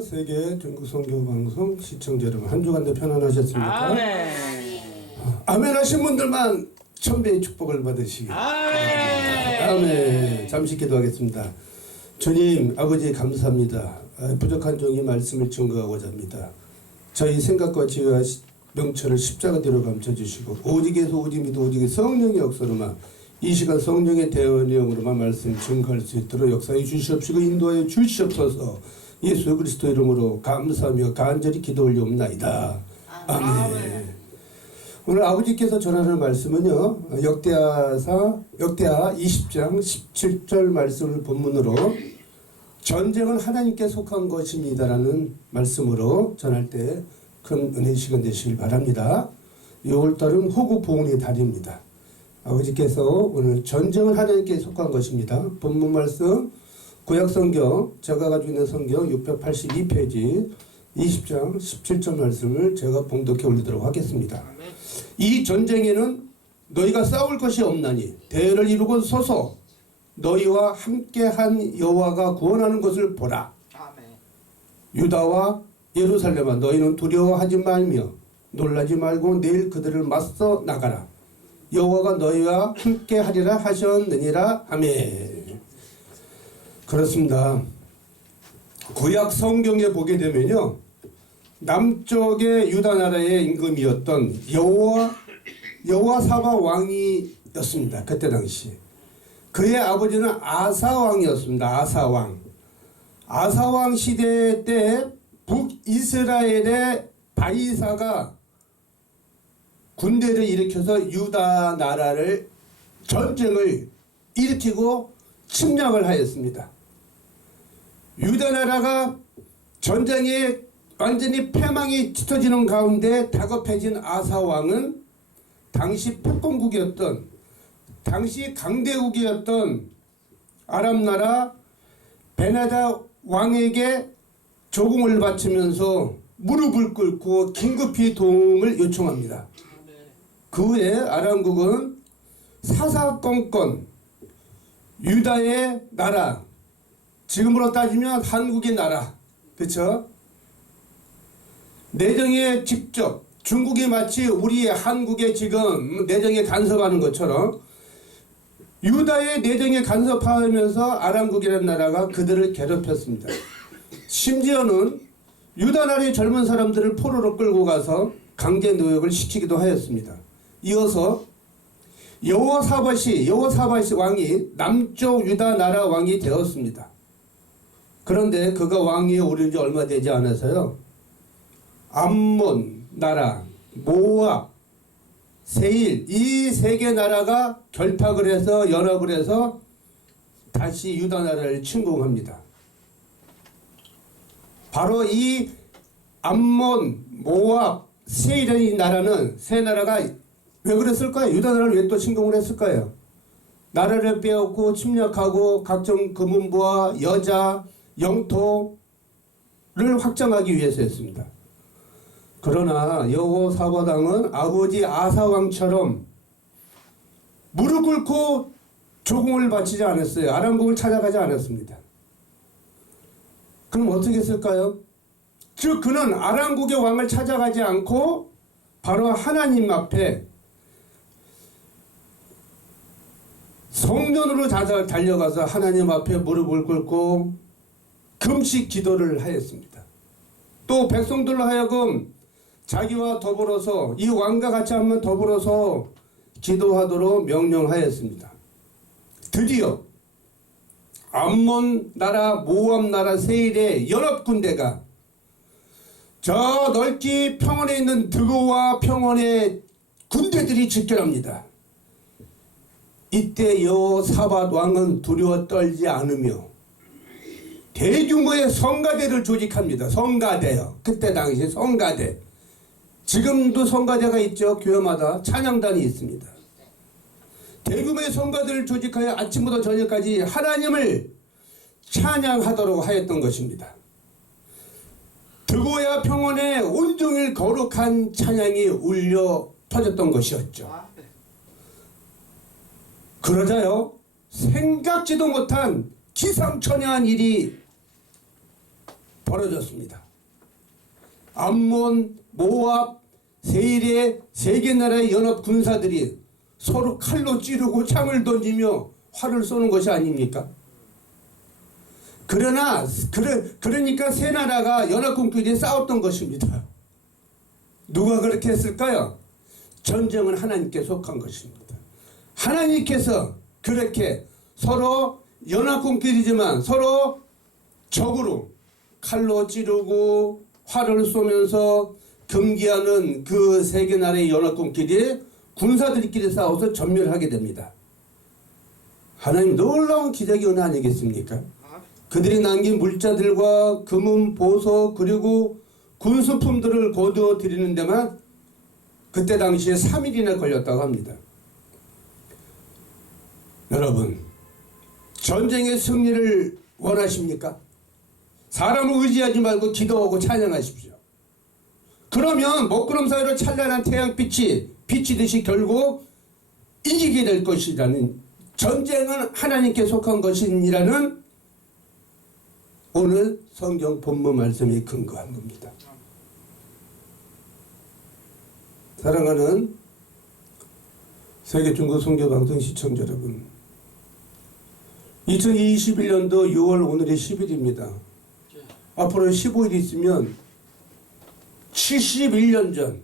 세계 전국 선교 방송 시청자 여러분 한 주간도 편안하셨습니까? 아멘. 아멘 하신 분들만 천배의 축복을 받으시기. 아멘. 아멘. 잠시 기도하겠습니다. 주님 아버지 감사합니다. 아, 부족한 종이 말씀을 증거하고자 합니다. 저희 생각과 지혜와 시- 명철을 십자가 뒤로 감춰주시고 오직에서 오직이도 오직의 성령의 역사로만 이 시간 성령의 대화 내용으로만 말씀 증거할 수 있도록 역사해 주시옵시고 인도하여 주시옵소서 예수 그리스도 이름으로 감사하며 간절히 기도 올려옵나이다. 아멘. 오늘 아버지께서 전하는 말씀은요 역대하사 역대하 20장 17절 말씀을 본문으로 전쟁은 하나님께 속한 것입니다라는 말씀으로 전할 때 큰 은혜 시간 되시길 바랍니다. 6월달은 호국 보훈의 달입니다. 아버지께서 오늘 전쟁은 하나님께 속한 것입니다. 본문 말씀 구약 성경 제가 가지고 있는 성경 682페이지 20장 17절 말씀을 제가 봉독해 올리도록 하겠습니다. 이 전쟁에는 너희가 싸울 것이 없나니 대를 이루고 서서 너희와 함께한 여호와가 구원하는 것을 보라. 유다와 예루살렘아 너희는 두려워하지 말며 놀라지 말고 내일 그들을 맞서 나가라. 여호와가 너희와 함께하리라 하셨느니라. 아멘. 그렇습니다. 구약 성경에 보게 되면요. 남쪽의 유다 나라의 임금이었던 여호와 여호와 사바 왕이었습니다. 그때 당시. 그의 아버지는 아사 왕이었습니다. 아사 왕. 아사 왕 시대 때 북이스라엘의 바이사가 군대를 일으켜서 유다 나라를 전쟁을 일으키고 침략을 하였습니다. 유다 나라가 전쟁에 완전히 패망이 짙어지는 가운데 다급해진 아사 왕은 당시 패권국이었던 당시 강대국이었던 아랍 나라 베나다 왕에게 조공을 바치면서 무릎을 꿇고 긴급히 도움을 요청합니다. 그 후에 아람국은 사사건건 유다의 나라 지금으로 따지면 한국의 나라 그렇죠? 내정에 직접 중국이 마치 우리 한국에 지금 내정에 간섭하는 것처럼 유다의 내정에 간섭하면서 아람국이라는 나라가 그들을 괴롭혔습니다. 심지어는 유다 나라의 젊은 사람들을 포로로 끌고 가서 강제 노역을 시키기도 하였습니다. 이어서 여호사밧이 여호사밧이 왕이 남쪽 유다 나라 왕이 되었습니다. 그런데 그가 왕위에 오른 지 얼마 되지 않아서요. 암몬 나라, 모압, 세일 이 세 개 나라가 결탁을 해서 연합을 해서 다시 유다 나라를 침공합니다. 바로 이 암몬, 모압, 세일이라는 이 나라는 세 나라가 왜 그랬을까요? 유다 나라를 왜 또 침공을 했을까요? 나라를 빼앗고 침략하고 각종 금은부와 여자, 영토를 확장하기 위해서였습니다. 그러나 여호사바당은 아버지 아사왕처럼 무릎 꿇고 조공을 바치지 않았어요. 아람국을 찾아가지 않았습니다. 그럼 어떻게 했을까요? 즉 그는 아람국의 왕을 찾아가지 않고 바로 하나님 앞에 성전으로 다- 달려가서 하나님 앞에 무릎을 꿇고 금식 기도를 하였습니다. 또 백성들로 하여금 자기와 더불어서 이 왕과 같이 한번 더불어서 기도하도록 명령하였습니다. 드디어 암몬 나라, 모압 나라 세일의 연합 군대가 저 넓기 평원에 있는 드고와 평원의 군대들이 집결합니다. 이때 여사밧 왕은 두려워 떨지 않으며 대규모의 성가대를 조직합니다. 성가대요. 그때 당시 성가대. 지금도 성가대가 있죠. 교회마다 찬양단이 있습니다. 대규모의 성가대를 조직하여 아침부터 저녁까지 하나님을 찬양하도록 하였던 것입니다. 드고야 평원에 온종일 거룩한 찬양이 울려 터졌던 것이었죠. 그러자요 생각지도 못한 기상천외한 일이 벌어졌습니다. 암몬, 모압, 세일의 세개 나라의 연합 군사들이 서로 칼로 찌르고 창을 던지며 활을 쏘는 것이 아닙니까? 그러나 그러, 그러니까 세 나라가 연합군끼리 싸웠던 것입니다. 누가 그렇게 했을까요? 전쟁은 하나님께 속한 것입니다. 하나님께서 그렇게 서로 연합군끼리지만 서로 적으로 칼로 찌르고 활을 쏘면서 금기하는 그 세계 나라의 연합군끼리 군사들끼리 싸워서 전멸하게 됩니다. 하나님 놀라운 기적의 은혜 아니겠습니까? 그들이 남긴 물자들과 금은 보석 그리고 군수품들을 거두어 드리는 데만 그때 당시에 3일이나 걸렸다고 합니다. 여러분 전쟁의 승리를 원하십니까? 사람을 의지하지 말고 기도하고 찬양하십시오. 그러면 먹구름 사이로 찬란한 태양빛이 비치듯이 결국 이기게 될 것이라는 전쟁은 하나님께 속한 것이라는 오늘 성경 본문 말씀에 근거한 겁니다. 사랑하는 세계 중국 선교 방송 시청자 여러분, 2021년도 6월 오늘이 10일입니다. 앞으로 15일 있으면 71년 전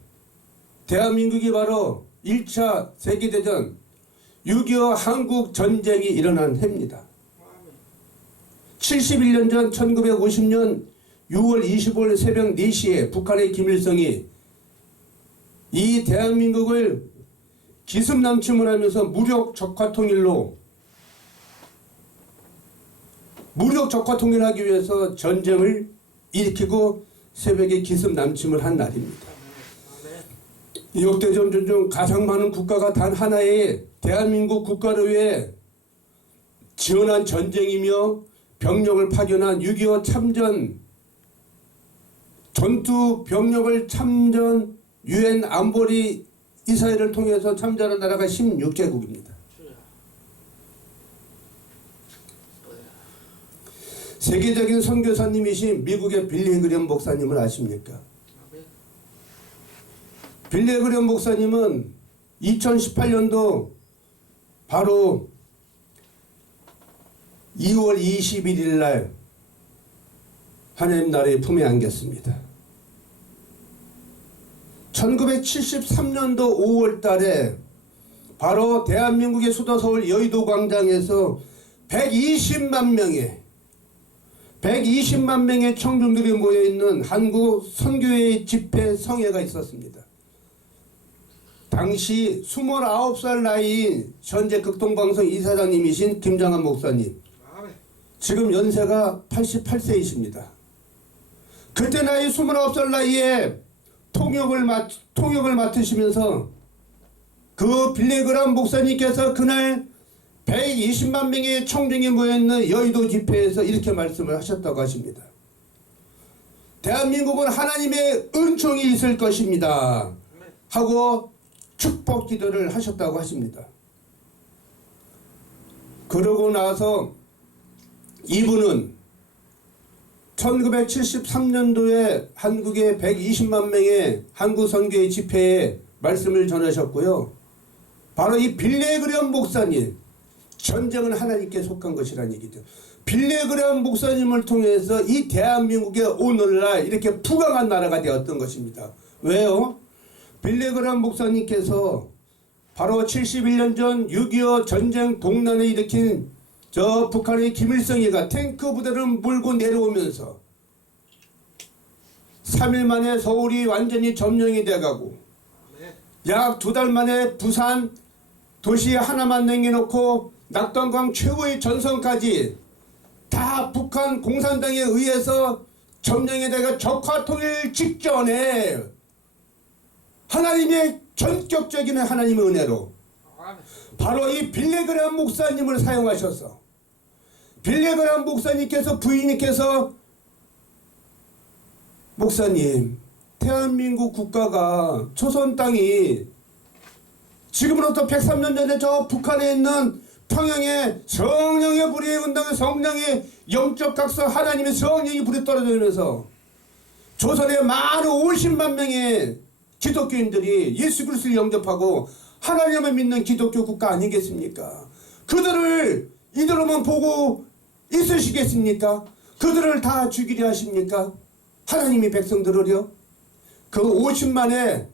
대한민국이 바로 1차 세계대전 6.25 한국 전쟁이 일어난 해입니다. 71년 전 1950년 6월 25일 새벽 4시에 북한의 김일성이 이 대한민국을 기습남침을 하면서 무력 적화 통일로 무력 적화 통일하기 위해서 전쟁을 일으키고 새벽에 기습 남침을 한 날입니다. 역대 전쟁 중 가장 많은 국가가 단 하나의 대한민국 국가를 위해 지원한 전쟁이며 병력을 파견한 6.25 참전 전투 병력을 참전 유엔 안보리 이사회를 통해서 참전한 나라가 16개국입니다. 세계적인 선교사님이신 미국의 빌리 그램 목사님을 아십니까? 빌리 그램 목사님은 2018년도 바로 2월 21일 날 하나님 나라의 품에 안겼습니다. 1973년도 5월 달에 바로 대한민국의 수도 서울 여의도 광장에서 120만 명의 120만 명의 청중들이 모여 있는 한국 선교회 집회 성회가 있었습니다. 당시 29살 나이인 현재 극동방송 이사장님이신 김장한 목사님 지금 연세가 88세이십니다. 그때 나이 29살 나이에 통역을 맡, 통역을 맡으시면서 그 빌레그람 목사님께서 그날 120만 명의 청중이 모여있는 여의도 집회에서 이렇게 말씀을 하셨다고 하십니다. 대한민국은 하나님의 은총이 있을 것입니다. 하고 축복 기도를 하셨다고 하십니다. 그러고 나서 이분은 1973년도에 한국의 120만 명의 한국 선교의 집회에 말씀을 전하셨고요. 바로 이 빌레그레엄 목사님 전쟁은 하나님께 속한 것이라는 얘기죠. 빌레그레엄 목사님을 통해서 이 대한민국의 오늘날 이렇게 부강한 나라가 되었던 것입니다. 왜요? 빌레그레엄 목사님께서 바로 71년 전 6.25 전쟁 동란을 일으킨 저 북한의 김일성이가 탱크 부대를 몰고 내려오면서 3일 만에 서울이 완전히 점령이 돼가고 약 두 달 만에 부산 도시 하나만 남겨놓고 낙동강 최후의 전선까지 다 북한 공산당에 의해서 점령이 돼가 적화 통일 직전에 하나님의 전격적인 하나님의 은혜로 바로 이 빌레그람 목사님을 사용하셔서 빌레그람 목사님께서 부인님께서 목사님 대한민국 국가가 조선 땅이 지금으로부터 103년 전에 저 북한에 있는 평양에 성령의 불이 운동에 성령의 영적 각서 하나님의 성령이 불이 떨어지면서 조선의 많은 50만 명의 기독교인들이 예수 그리스도를 영접하고 하나님을 믿는 기독교 국가 아니겠습니까? 그들을 이들로만 보고 있으시겠습니까? 그들을 다 죽이려 하십니까? 하나님이 백성들을요? 그 50만의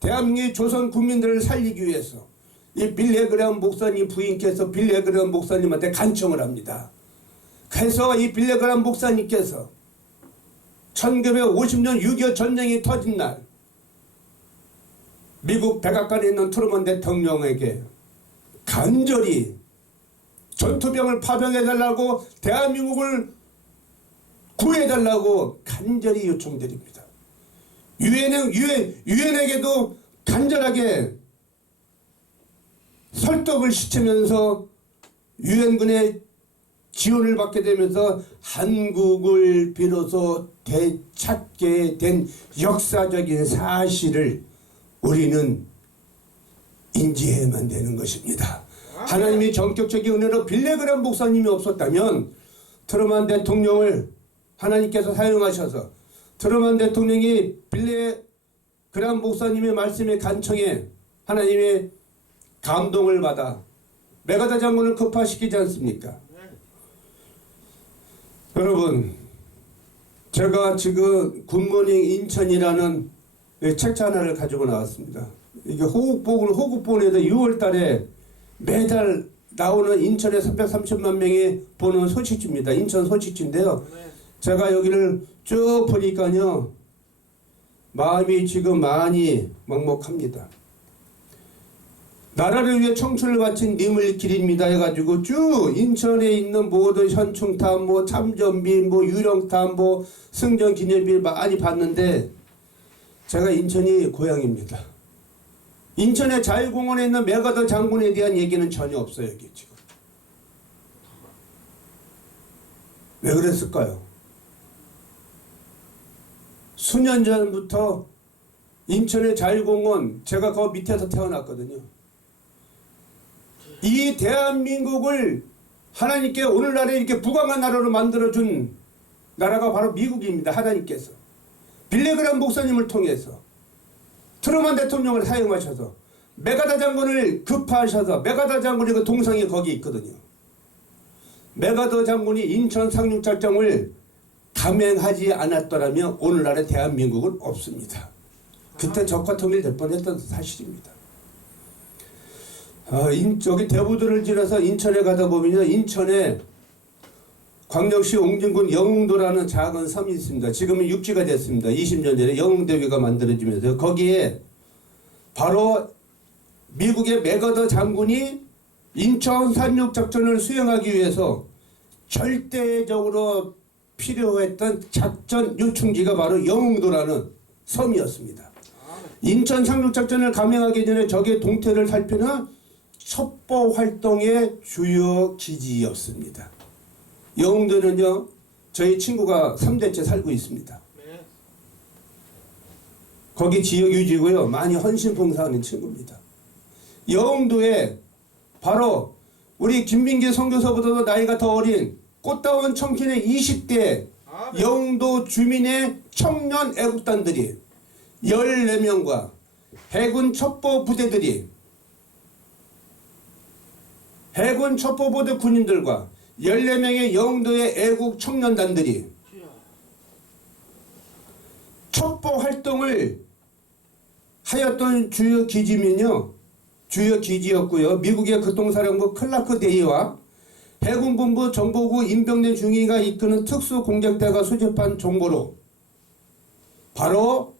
대한민국 조선 국민들을 살리기 위해서 이 빌레그레엄 목사님 부인께서 빌레그레엄 목사님한테 간청을 합니다. 그래서 이 빌레그레엄 목사님께서 1950년 6.25 전쟁이 터진 날 미국 백악관에 있는 트루먼 대통령에게 간절히 전투병을 파병해달라고 대한민국을 구해달라고 간절히 요청드립니다. 유엔에게도 간절하게 설득을 시키면서 유엔군의 지원을 받게 되면서 한국을 비로소 되찾게 된 역사적인 사실을 우리는 인지해야만 되는 것입니다. 하나님이 전격적인 은혜로 빌레그람 목사님이 없었다면 트루만 대통령을 하나님께서 사용하셔서 트루만 대통령이 빌레그람 목사님의 말씀에 간청해 하나님의 감동을 받아 메가다 장군을 급파시키지 않습니까? 여러분, 제가 지금 굿모닝 인천이라는 책자 하나를 가지고 나왔습니다. 이게 호국복은 호국본에서 6월 달에 매달 나오는 인천에 330만 명이 보는 소식지입니다. 인천 소식지인데요. 제가 여기를 쭉 보니까요. 마음이 지금 많이 먹먹합니다. 나라를 위해 청춘을 바친 님을 기립니다 해가지고 쭉 인천에 있는 모든 현충탑, 뭐 참전비, 뭐 유령탑, 뭐 승전기념비 많이 봤는데 제가 인천이 고향입니다. 인천의 자유공원에 있는 메가더 장군에 대한 얘기는 전혀 없어요 여기 지금. 왜 그랬을까요? 수년 전부터 인천의 자유공원 제가 그 밑에서 태어났거든요. 이 대한민국을 하나님께 오늘날에 이렇게 부강한 나라로 만들어준 나라가 바로 미국입니다. 하나님께서. 빌레그람 목사님을 통해서 트루만 대통령을 사용하셔서 메가다 장군을 급파하셔서 메가다 장군의 그 동상이 거기 있거든요. 메가더 장군이 인천 상륙작전을 감행하지 않았더라면 오늘날의 대한민국은 없습니다. 그때 적화 통일될 뻔했던 사실입니다. 어, 인, 저기 대부들을 지나서 인천에 가다 보면요. 인천에 광역시 옹진군 영흥도라는 작은 섬이 있습니다. 지금은 육지가 됐습니다. 20년 전에 영흥대교가 만들어지면서 거기에 바로 미국의 메가더 장군이 인천 산육작전을 수행하기 위해서 절대적으로 필요했던 작전 요충지가 바로 영흥도라는 섬이었습니다. 인천 상륙 작전을 감행하기 전에 적의 동태를 살피는 첩보 활동의 주요 기지였습니다. 영흥도는요, 저희 친구가 3대째 살고 있습니다. 거기 지역 유지고요, 많이 헌신 봉사하는 친구입니다. 영흥도에 바로 우리 김민기 선교사보다도 나이가 더 어린 꽃다운 청춘의 20대 영도 주민의 청년 애국단들이 14명과 해군 첩보 부대들이 해군 첩보부대 군인들과 14명의 영도의 애국 청년단들이 첩보 활동을 하였던 주요 기지면요. 주요 기지였고요. 미국의 극동사령부 클라크 데이와 해군본부 정보부 임병대 중위가 이끄는 특수공작대가 수집한 정보로 바로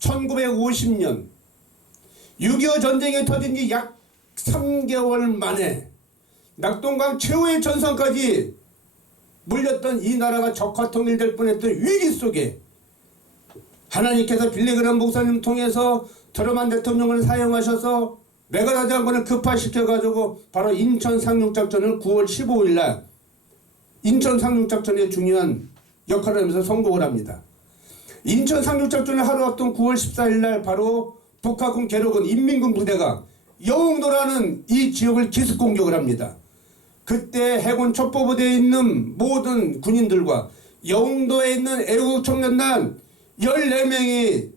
1950년 6.25 전쟁이 터진 지 약 3개월 만에 낙동강 최후의 전선까지 물렸던 이 나라가 적화 통일될 뻔했던 위기 속에 하나님께서 빌레그람 목사님 통해서 트러만 대통령을 사용하셔서 메가다 장군을 급파시켜가지고 바로 인천 상륙작전을 9월 15일 날 인천 상륙작전의 중요한 역할을 하면서 성공을 합니다. 인천 상륙작전을 하루 앞둔 9월 14일 날 바로 북한군 개로군 인민군 부대가 영흥도라는 이 지역을 기습 공격을 합니다. 그때 해군 첩보부대에 있는 모든 군인들과 영도에 있는 애국 청년단 14명이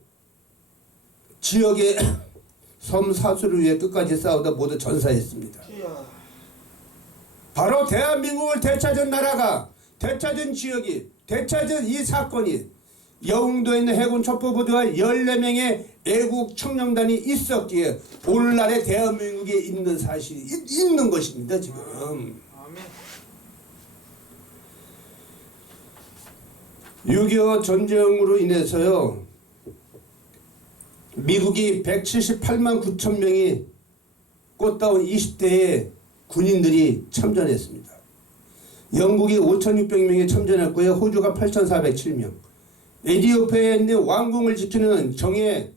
지역의 섬 사수를 위해 끝까지 싸우다 모두 전사했습니다. 바로 대한민국을 되찾은 나라가 되찾은 지역이 되찾은 이 사건이 영도에 있는 해군 첩보부대와 14명의 애국 청년단이 있었기에 오늘날의 대한민국에 있는 사실이 있- 있는 것입니다 지금 아멘. 6.25 전쟁으로 인해서요 미국이 178만 9천 명이 꽃다운 20대의 군인들이 참전했습니다. 영국이 5,600명이 참전했고요. 호주가 8,407명. 에디오피아에 있는 왕궁을 지키는 정예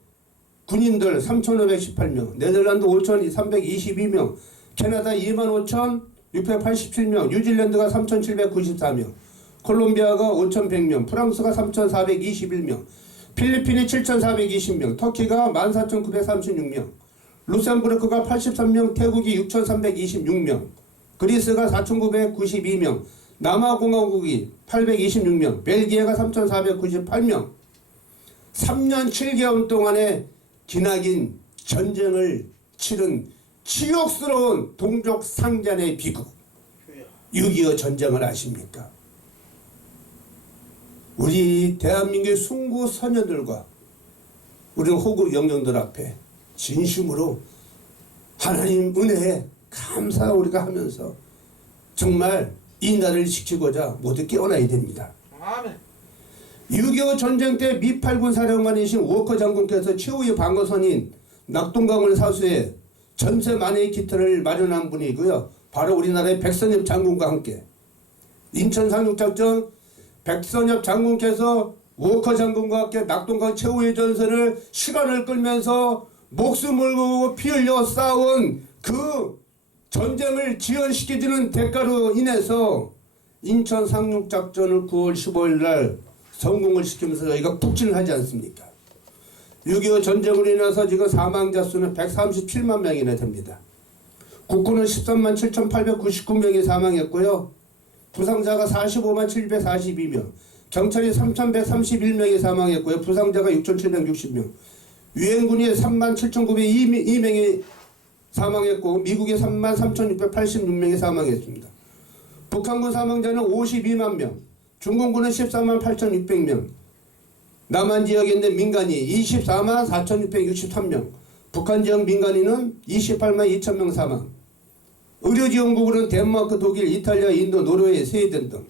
군인들 3,518명. 네덜란드 5,322명. 캐나다 25,687명. 뉴질랜드가 3,794명. 콜롬비아가 5,100명. 프랑스가 3,421명. 필리핀이 7,420명. 터키가 14,936명. 루셈부르크가 83명, 태국이 6,326명, 그리스가 4,992명, 남아공화국이 826명, 벨기에가 3,498명. 3년 7개월 동안의 기나긴 전쟁을 치른 치욕스러운 동족 상잔의 비극 주여. 6.25 전쟁을 아십니까? 우리 대한민국의 순구 선녀들과 우리 호국 영령들 앞에 진심으로 하나님 은혜에 감사 우리가 하면서 정말 이 나라를 지키고자 모두 깨어나야 됩니다. 아멘. 6.25 전쟁 때 미8군 사령관이신 워커 장군께서 최후의 방어선인 낙동강을 사수해 전세 만회의 기틀을 마련한 분이고요. 바로 우리나라의 백선엽 장군과 함께 인천 상륙작전 백선엽 장군께서 워커 장군과 함께 낙동강 최후의 전선을 시간을 끌면서 목숨을 걸고 피 흘려 싸운 그 전쟁을 지연시켜주는 대가로 인해서 인천 상륙작전을 9월 15일 날 성공을 시키면서 저희가 북진을 하지 않습니까? 6.25 전쟁으로 인해서 지금 사망자 수는 137만 명이나 됩니다. 국군은 13만 7,899명이 사망했고요. 부상자가 45만 742명, 경찰이 3,131명이 사망했고요. 부상자가 6,760명, 유엔군이 3만 7,902명이 사망했고 미국의 3만 3,686명이 사망했습니다. 북한군 사망자는 52만 명, 중공군은 14만 8,600명, 남한 지역에 있는 민간이 24만 4,663명, 북한 지역 민간인은 28만 2천 명 사망, 의료지원국으로는 덴마크, 독일, 이탈리아, 인도, 노르웨이, 스웨덴 등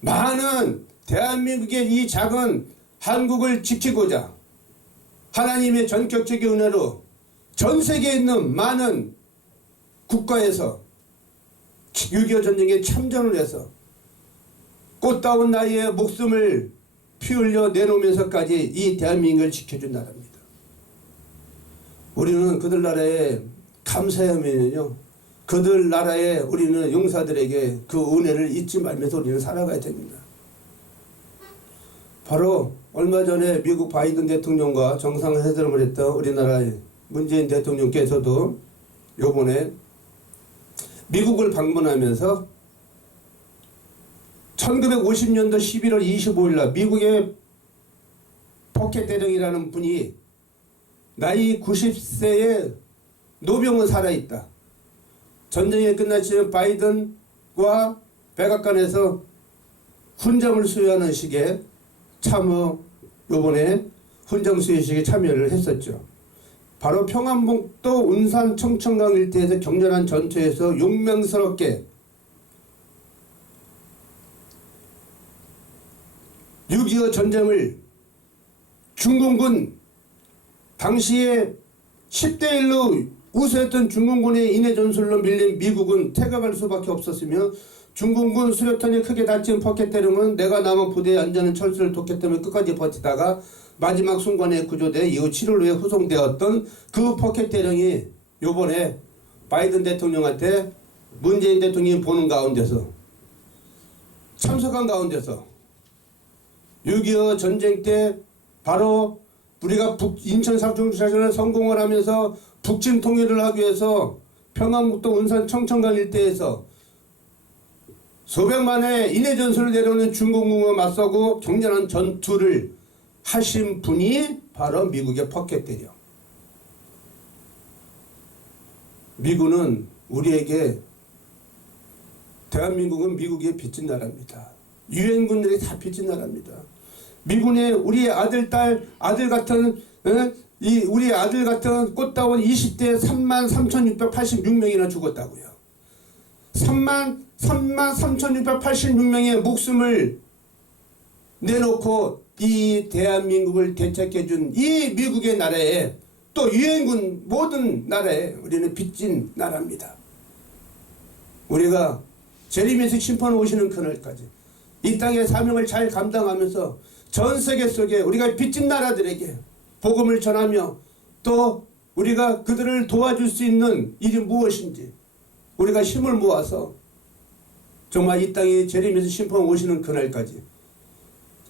많은 대한민국의 이 작은 한국을 지키고자 하나님의 전격적인 은혜로 전 세계에 있는 많은 국가에서 6.25 전쟁에 참전을 해서 꽃다운 나이에 목숨을 피 흘려 내놓으면서까지 이 대한민국을 지켜준 나라입니다. 우리는 그들 나라에 감사하면요. 그들 나라에 우리는 용사들에게 그 은혜를 잊지 말면서 우리는 살아가야 됩니다. 바로 얼마 전에 미국 바이든 대통령과 정상회담을 했던 우리나라의 문재인 대통령께서도 요번에 미국을 방문하면서 1950년도 11월 25일 날 미국의 포켓 대령이라는 분이 나이 90세에 노병은 살아있다. 전쟁이 끝났지만 바이든과 백악관에서 훈장을 수여하는 식의 참여 요번에 훈장 수여식에 참여를 했었죠. 바로 평안북도 운산 청천강 일대에서 격렬한 전투에서 용맹스럽게 6.25 전쟁을 중공군 당시에 10대 1로 우세했던 중공군의 인해 전술로 밀린 미국은 퇴각할 수밖에 없었으며 중공군 수류탄이 크게 다친 포켓 대령은 내가 남은 부대의 안전한 철수를 돕겠다며 끝까지 버티다가 마지막 순간에 구조돼 이후 7월 후에 후송되었던 그 포켓 대령이 요번에 바이든 대통령한테 문재인 대통령이 보는 가운데서 참석한 가운데서 6.25 전쟁 때 바로 우리가 북 인천 상중사전을 성공을 하면서 북진 통일을 하기 위해서 평안북도 운산 청천강 일대에서 수백만의 인해 전술을 내려오는 중공군과 맞서고 격렬한 전투를 하신 분이 바로 미국의 퍼켓대령. 미군은 우리에게 대한민국은 미국의 빚진 나라입니다. 유엔군들이 다 빚진 나라입니다. 미군의 우리의 아들 딸 아들 같은 어? 이 우리 아들 같은 꽃다운 20대 3만 3,686명이나 죽었다고요. 3만 3만 3,686명의 목숨을 내놓고 이 대한민국을 대책해 준 이 미국의 나라에 또 유엔군 모든 나라에 우리는 빚진 나라입니다. 우리가 재림에서 심판 오시는 그날까지 이 땅의 사명을 잘 감당하면서 전 세계 속에 우리가 빚진 나라들에게 복음을 전하며 또 우리가 그들을 도와줄 수 있는 일이 무엇인지 우리가 힘을 모아서 정말 이 땅에 재림에서 심판 오시는 그날까지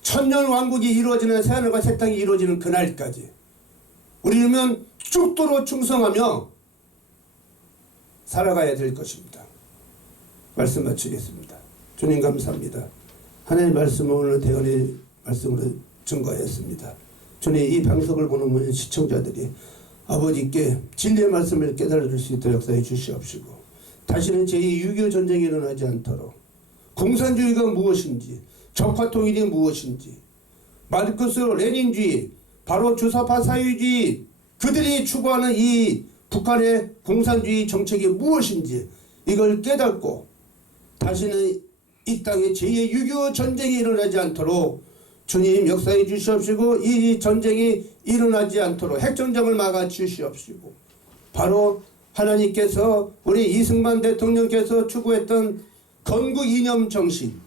천년 왕국이 이루어지는 새하늘과 새 땅이 이루어지는 그날까지 우리는 죽도록 충성하며 살아가야 될 것입니다. 말씀 마치겠습니다. 주님 감사합니다. 하나님의 말씀을 오늘 대언의 말씀으로 증거했습니다. 주님 이 방송을 보는 모든 시청자들이 아버지께 진리의 말씀을 깨달을 수 있도록 역사해 주시옵시고 다시는 제2 6.25 전쟁이 일어나지 않도록 공산주의가 무엇인지 적화통일이 무엇인지 마르크스 레닌주의 바로 주사파 사유주의 그들이 추구하는 이 북한의 공산주의 정책이 무엇인지 이걸 깨닫고 다시는 이 땅에 제2의 6.25 전쟁이 일어나지 않도록 주님 역사해 주시옵시고 이 전쟁이 일어나지 않도록 핵전쟁을 막아 주시옵시고 바로 하나님께서 우리 이승만 대통령께서 추구했던 건국 이념 정신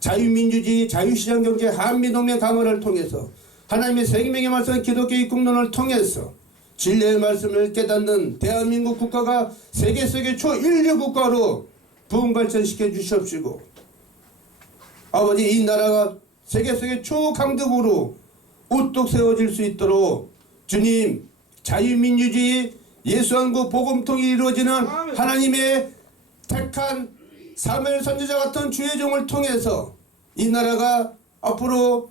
자유민주주의 자유시장 경제 한미동맹 강화를 통해서 하나님의 생명의 말씀 기독교의 국론을 통해서 진리의 말씀을 깨닫는 대한민국 국가가 세계 속의 초인류 국가로 부흥 발전시켜 주시옵시고 아버지 이 나라가 세계 속의 초강대국으로 우뚝 세워질 수 있도록 주님 자유민주주의 예수한국 복음통이 이루어지는 하나님의 택한 사무엘 선지자 같은 주의 종을 통해서 이 나라가 앞으로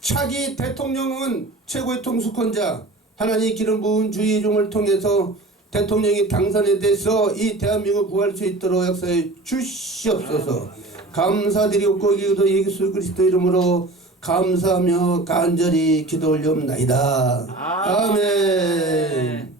차기 대통령은 최고의 통수권자 하나님 기름 부은 주의 종을 통해서 대통령이 당선에 돼서 이 대한민국 구할 수 있도록 역사해 주시옵소서. 감사드리고 기도 예수 그리스도 이름으로 감사하며 간절히 기도 올려옵나이다. 아멘